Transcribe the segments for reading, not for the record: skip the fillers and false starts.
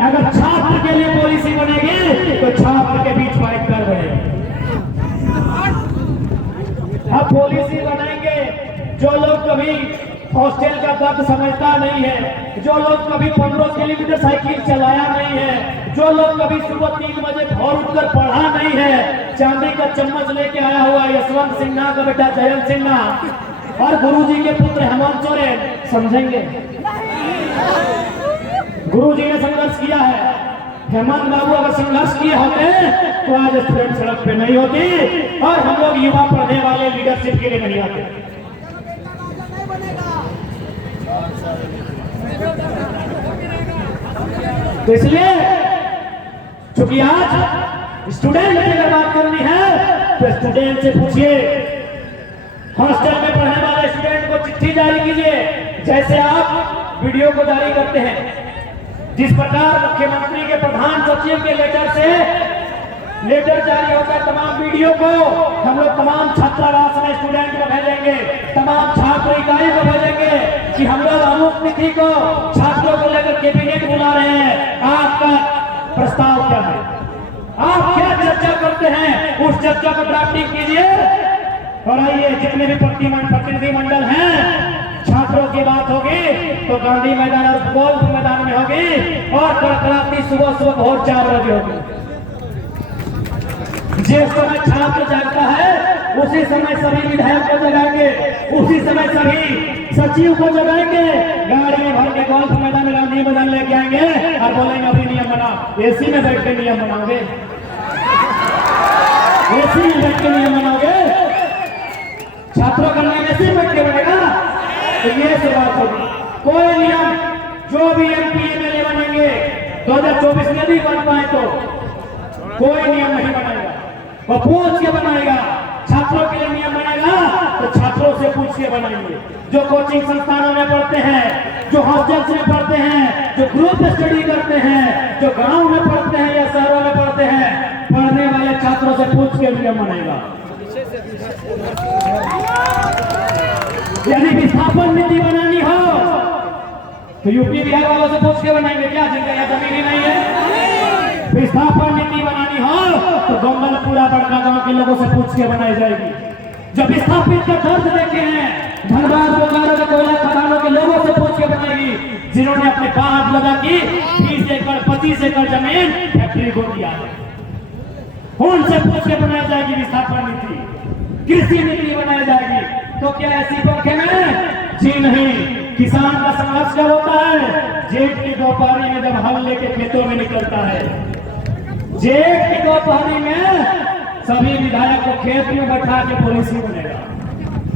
अगर छात्र के लिए पॉलिसी बनेगी तो छात्र के बीच फाइट कर रहे हैं। अब पॉलिसी बनाएंगे जो लोग कभी हॉस्टल का दर्द समझता नहीं है, जो लोग कभी 15 किलोमीटर साइकिल चलाया नहीं है, जो लोग कभी सुबह 3 बजे भोर उठकर पढ़ा नहीं है, चांदी का चम्मच लेके आया हुआ यशवंत सिन्हा का बेटा जयंत सिन्हा और गुरुजी के पुत्र हेमंत सोरेन समझेंगे। गुरुजी ने संघर्ष किया है, हेमंत बाबू अगर संघर्ष किए होते तो आज स्टूडेंट सड़क पे नहीं होती और हम लोग युवा पढ़ने वाले लीडरशिप के लिए नहीं आते। तो इसलिए चूंकि आज स्टूडेंट की अगर बात करनी है तो स्टूडेंट से पूछिए, हॉस्टल में पढ़ने वाले स्टूडेंट को चिट्ठी जारी कीजिए जैसे आप वीडियो को जारी करते हैं। जिस प्रकार मुख्यमंत्री के प्रधान सचिव के लेटर जारी होगा तमाम वीडियो को हम लोग तमाम छात्रावास में स्टूडेंट को भेजेंगे, तमाम छात्र इकाई को भेजेंगे कि हम लोग अमुक तिथि को छात्रों को लेकर कैबिनेट बुला रहे हैं, आपका प्रस्ताव क्या है, आप क्या चर्चा करते हैं, उस चर्चा को ड्राफ्टिंग कीजिए और आइए जितने भी प्रतिनिधि मंडल हैं, छात्रों की बात होगी तो गांधी मैदान और गोल्फ मैदान में होगी और कड़कड़ाती सुबह सुबह भोर 4 बजे होगी। जिस समय छात्र जागता है उसी समय सभी विधायक को जगाएंगे, उसी समय सभी सचिव को जगाएंगे, गाड़ी में भर के गोल्फ मैदान गांधी मैदान लेके आएंगे और बोलेंगे अभी नियम बनाओ। एसी में बैठ के नियम बनाओगे, एसी में बैठ के नियम बनाओगे, छात्रों का नियम एसी में बैठ के बनेगा। तो ये शुरुआत होगी। कोई नियम जो भी MP MLA बनेंगे 2024 में भी बन पाए तो कोई नियम नहीं बनाएगा, वो पूछ के बनाएगा। छात्रों के लिए नियम बनेगा तो छात्रों से पूछ के बनाएंगे। जो कोचिंग संस्थानों में पढ़ते हैं, जो हॉस्टल्स में पढ़ते हैं, जो ग्रुप स्टडी करते हैं, जो गांव में पढ़ते हैं या शहरों में पढ़ते हैं, पढ़ने वाले छात्रों से पूछ के नियम बनेगा। यदि विस्थापन नीति बनानी हो तो यूपी बिहार वालों से पूछ के बनाएंगे क्या, जिनका यहाँ जमीन ही नहीं है। विस्थापन नीति बनानी हो तो गोमलपुरा बड़का गांव के लोगों से पूछ के बनाई जाएगी। जो विस्थापित का दर्द देखे हैं धनबाद बोकारो के कोयला खदानों के लोगों से पूछ के बनाएगी, जिन्होंने अपने बाप लगा की 20 एकड़ 25 एकड़ जमीन फैक्ट्री को दिया है, उनसे पूछ के बनाई जाएगी विस्थापन नीति। कृषि नीति बनाई जाएगी। तो क्या ऐसी पंखे में? जी नहीं। किसान का संघर्ष कब होता है? जेठ की दोपहरी में जब हल लेके खेतों में निकलता है। जेठ की दोपहरी में सभी विधायक को खेत में बैठा के पॉलिसी बनेगा।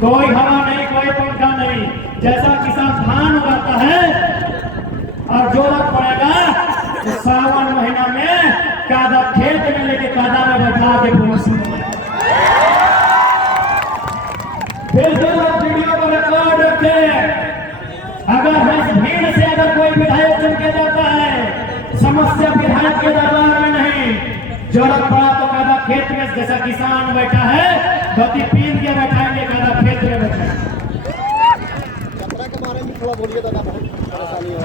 कोई हवा नहीं, कोई पंखा नहीं। जैसा किसान धान उगाता है और जोरत पड़ेगा तो सावन महीना में कादा खेत में लेके कादा में बैठा के पॉलिसी बनेगा। वीडियो को रिकॉर्ड रखें। अगर इस भीड़ से अगर कोई विधायक चुन के जाता है, समस्या विधायक के दरबार में नहीं, जरूरत पड़ा तो कादा खेत में जैसा किसान बैठा है धोती पीन के बैठाएंगे, कादा खेत में बैठाएंगे। यात्रा के बारे में थोड़ा बोलिए दादा,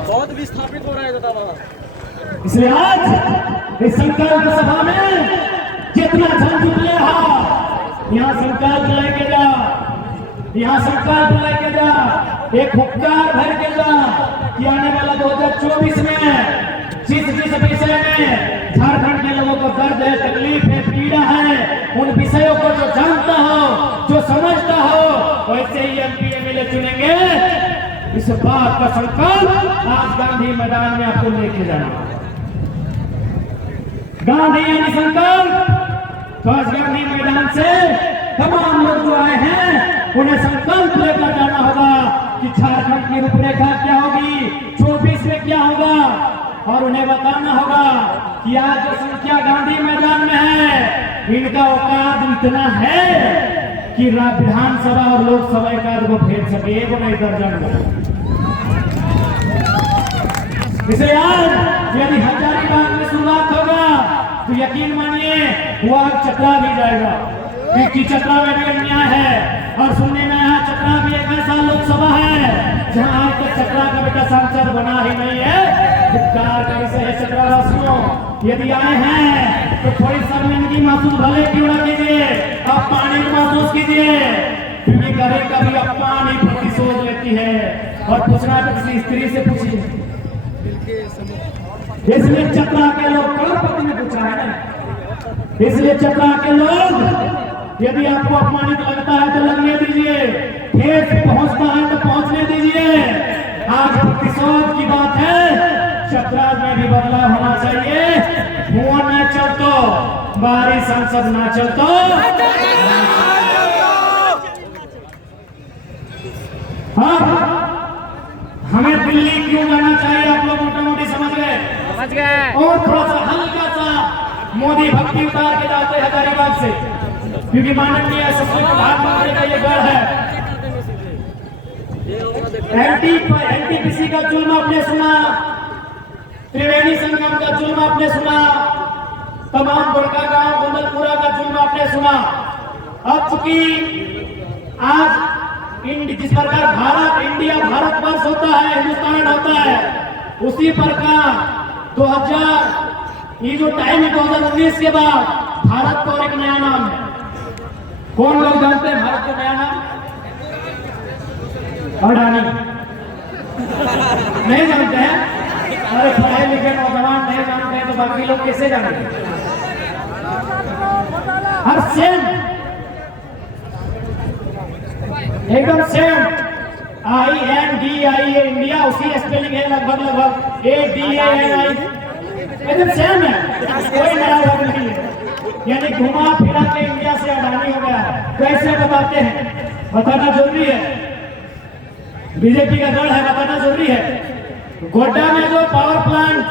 बहुत विस्थापित हो रहा है दादा। इसलिए आज इस संकल्प सभा में जितना जन जुटले यहाँ संकल्प लेके जा, यहाँ संकल्प लेके जा, एक हुक्कार भर के जा कि आने वाला 2024 में जिस विषय में झारखंड के लोगों को दर्द है, तकलीफ है, पीड़ा है, उन विषयों को जो जानता हो, जो समझता हो, वैसे ही MP MLA चुनेंगे। इस बात का संकल्प आज गांधी मैदान में आपको लेके जाना। गांधी यानी संकल्प। तो आज गांधी मैदान से तमाम लोग जो आए हैं उन्हें संकल्प लेकर जाना होगा कि झारखंड की रूपरेखा क्या होगी, 24 में क्या होगा, और उन्हें बताना होगा कि आज जो संख्या गांधी मैदान में है इनका औकात इतना है कि विधानसभा और लोकसभा का वो फेर सके, एक नहीं दर्जन। इसलिए आज यदि हजारीबाग में शुरुआत होगा तो यकीन मानिए वो आज चतरा भी जाएगा, क्योंकि चतरा में भी अन्याय है। और सुनने में आया चतरा भी एक ऐसा लोकसभा है जहां आज तक चतरा का बेटा सांसद बना ही नहीं है। धिक्कार कैसे है चतरा वासियों, यदि आए हैं तो थोड़ी शर्मिंदगी महसूस भले क्यों ना कीजिए, अपमानित महसूस कीजिए, क्योंकि कभी कभी अपमान ही प्रतिशोध लेती है। और पूछना तो किसी स्त्री से पूछिए, इसलिए चतरा के लोग करोड़पति में पूछा है ना, इसलिए चतरा के लोग यदि आपको अपमानित लगता है तो लगने दीजिए, ठेस पहुंचता है तो पहुंचने दीजिए। आज प्रतिशोध की बात है, चतरा में भी बदलाव होना चाहिए। हुआ न चलतो बारी सांसद ना चलतो, हाँ हमें दिल्ली क्यों जाना चाहिए आप लोग मोटा मोटी समझ गए। और थोड़ा सा हल्का सा मोदी भक्ति उतार के जाते हैं हजारीबाग से, क्योंकि माननीय सचिव प्रधानमंत्री का ये गढ़ है। एनटीपीसी का जुल्म आपने सुना, त्रिवेणी संगम का जुल्म आपने सुना, तमाम बड़का गांव गोंदलपुरा का जुल्म आपने सुना। अब चूंकि आज जिस प्रकार भारत इंडिया भारतवर्ष होता है, हिंदुस्तान होता है, उसी प्रकार 2000 ये जो टाइम है 2019 के बाद भारत को एक नया नाम है। कौन लोग जानते हैं भारत का नया नाम? अडानी नहीं जानते हैं? अरे पढ़े लिखे नौजवान नहीं जानते हैं तो बाकी लोग कैसे जानेंगे? हर सेम एकदम सेम INDIA इंडिया, उसी स्पेलिंग है लगभग ADANI, एकदम सेम है, कोई नया वर्ड नहीं है। यानी घुमा फिरा के इंडिया से अडानी हो गया है। कैसे बताते हैं? बताना जरूरी है, बीजेपी का गढ़ है, बताना जरूरी है। गोड्डा में जो पावर प्लांट,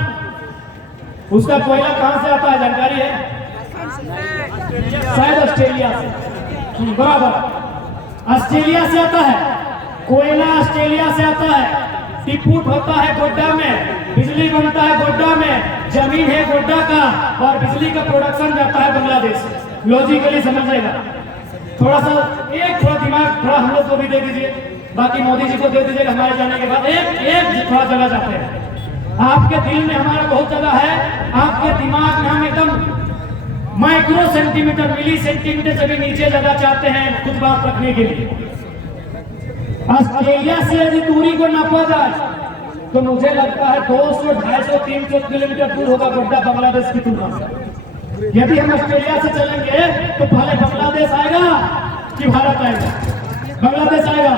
उसका कोयला कहां से आता है जानकारी है? शायद ऑस्ट्रेलिया से, बराबर ऑस्ट्रेलिया से आता है कोयला, ऑस्ट्रेलिया से आता है। टिपुट होता है गोड्डा में, बिजली बनता है गोड्डा में, जमीन है गोड्डा का, और बिजली का प्रोडक्शन जाता है बांग्लादेश। लॉजिकली समझेगा, थोड़ा सा थोड़ा दिमाग थोड़ा हम लोग को भी दे दीजिए, बाकी मोदी जी को दे दीजिएगा। हमारे जाने के बाद एक थोड़ा जगह जाते हैं। आपके दिल में हमारा बहुत जगह है, आपके दिमाग में हम एकदम माइक्रो सेंटीमीटर मिली सेंटीमीटर से भी नीचे जगह चाहते हैं कुछ बात रखने के लिए। ऑस्ट्रेलिया से यदि दूरी को नापा जाए तो मुझे लगता है 200, 250, 300 किलोमीटर दूर होगा गोड्डा बांग्लादेश की तुलना में। यदि हम ऑस्ट्रेलिया से चलेंगे तो पहले बांग्लादेश आएगा कि भारत आएगा? बांग्लादेश आएगा,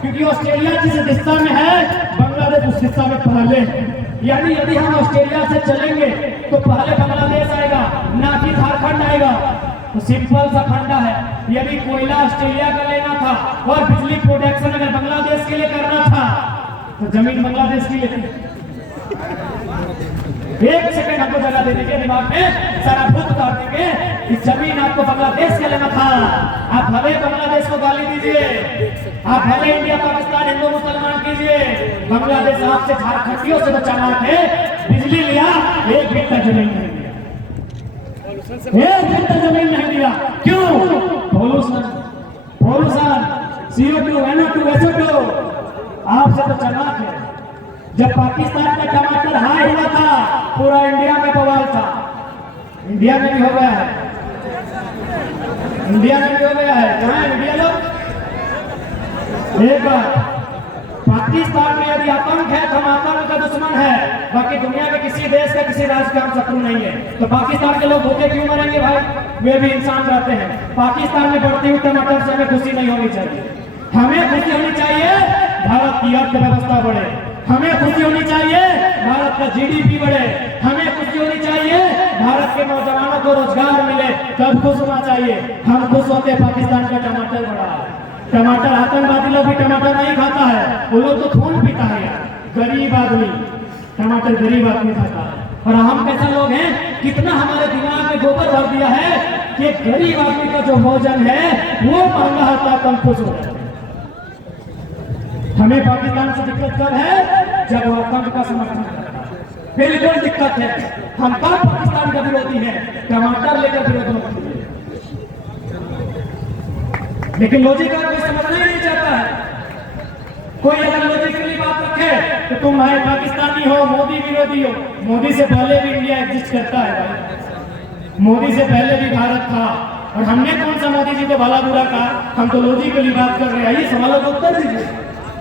क्योंकि ऑस्ट्रेलिया जिस दिशा में है बांग्लादेश उस दिशा में पहले। यानी यदि हम ऑस्ट्रेलिया से चलेंगे तो पहले बांग्लादेश आएगा, ना कि झारखंड आएगा। तो सिंपल सा फंडा है, यदि कोयला ऑस्ट्रेलिया का लेना था और बिजली प्रोडक्शन अगर बांग्लादेश के लिए करना था तो जमीन बांग्लादेश की लेती। एक सेकंड हमको जगह दे दीजिए, दिमाग में सारा भूत उतार देंगे कि जमीन आपको बांग्लादेश के लेना था। आप भले बांग्लादेश को गाली दीजिए, आप भले इंडिया पाकिस्तान हिंदू मुसलमान कीजिए, बांग्लादेश आपसे झारखंडियों से बचाना है। बिजली लिया, एक घंटा जमीन नहीं दिया, एक घंटा जमीन नहीं दिया। क्यों? पॉल्यूशन, CO2, NO2, SO2 आपसे तो चलाक है। जब पाकिस्तान का टमाटर हाई हुआ था पूरा इंडिया में बवाल था, इंडिया में भी हो गया है, इंडिया में भी हो गया है। कहां है इंडिया लोग? एक बार पाकिस्तान में यदि आतंक है तो हम आतंक का दुश्मन है, बाकी दुनिया के किसी देश का किसी राज्य का हम शत्रु नहीं है। तो पाकिस्तान के लोग भूखे क्यों मरेंगे भाई? वे भी इंसान रहते हैं। पाकिस्तान में बढ़ती हुई टमाटर से हमें खुशी नहीं होनी चाहिए, हमें खुशी होनी चाहिए भारत की अर्थव्यवस्था बढ़े, हमें खुशी होनी चाहिए भारत का GDP बढ़े, हमें खुशी होनी चाहिए भारत के नौजवानों को रोजगार मिले, तब खुश होना चाहिए। हम खुश होते पाकिस्तान का टमाटर बढ़ा है। टमाटर आतंकवादी लोग भी टमाटर नहीं खाता है, वो लोग तो खून पीता है यार। गरीब आदमी टमाटर गरीब आदमी खाता है। और हम कैसे लोग हैं, कितना हमारे दिमाग में गोबर भर दिया है कि गरीब आदमी का जो भोजन है वो महंगा होता है, कम खुश होता है। हमें पाकिस्तान से दिक्कत कब है? जब वो आतंक का समर्थन करता है, बिल्कुल दिक्कत है। हम कब पाकिस्तान का विरोधी है? टमाटर लेकर विरोध होती है। लेकिन लॉजिक कोई समझना ही नहीं चाहता है। कोई अगर लॉजिकली बात रखे तो तुम भाई पाकिस्तानी हो, मोदी विरोधी हो। मोदी से पहले भी इंडिया एग्जिस्ट करता है भाई, मोदी से पहले भी भारत था। और हमने कौन सा मोदी जी को भला बुरा कहा? हम तो लॉजिकली बात कर रहे हैं। ये सवालों का उत्तर दीजिए।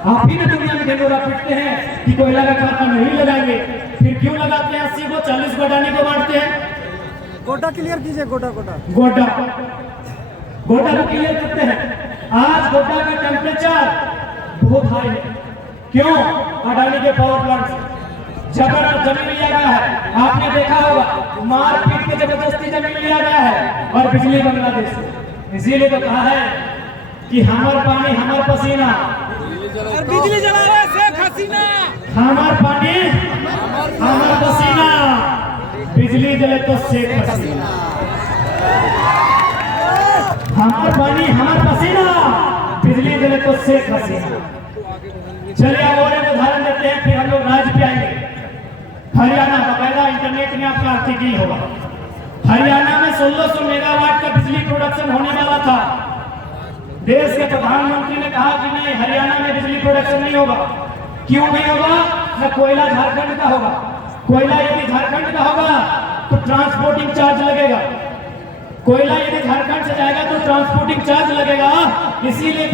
आप ही ना दुनिया में ढिंडोरा पीटते हैं कि कोयला का खाता नहीं लगाएंगे, फिर क्यों लगाते हैं? 80 को 40 को अडानी को बांटते हैं। गोटा क्लियर कीजिए, गोटा गोड्डा को क्लियर करते हैं। आज गोड्डा का टेम्परेचर बहुत हाई है। क्यों? अडानी के पावर प्लांट से जबरदस्त जमीन लिया गया है। आपने देखा होगा, मारपीट के जबरदस्ती जमीन लिया गया है और बिजली बांग्लादेश से। इसीलिए तो कहा है कि हमार पानी हमार पसीना, बिजली जला रहे शेख हसीना। हमार पानी हमार पसीना, बिजली जले तो शेख हसीना। हमार पानी हमार पसीना, बिजली जले तो शेख हसीना। चलिए अब और एक उदाहरण देते हैं, फिर हम लोग राज्य पे आएंगे। हरियाणा का पहला इंटरनेट में आपका आर्टिकल होगा। हरियाणा में 1600 मेगावाट का बिजली प्रोडक्शन होने वाला था। देश के प्रधानमंत्री ने कहा कि नहीं, हरियाणा में बिजली प्रोडक्शन नहीं होगा। क्यों नहीं होगा? न कोयला झारखंड का होगा। कोयला यदि झारखंड का होगा तो ट्रांसपोर्टिंग चार्ज लगेगा। कोयला यदि झारखंड से जाएगा तो ट्रांसपोर्टिंग चार्ज लगेगा। इसीलिए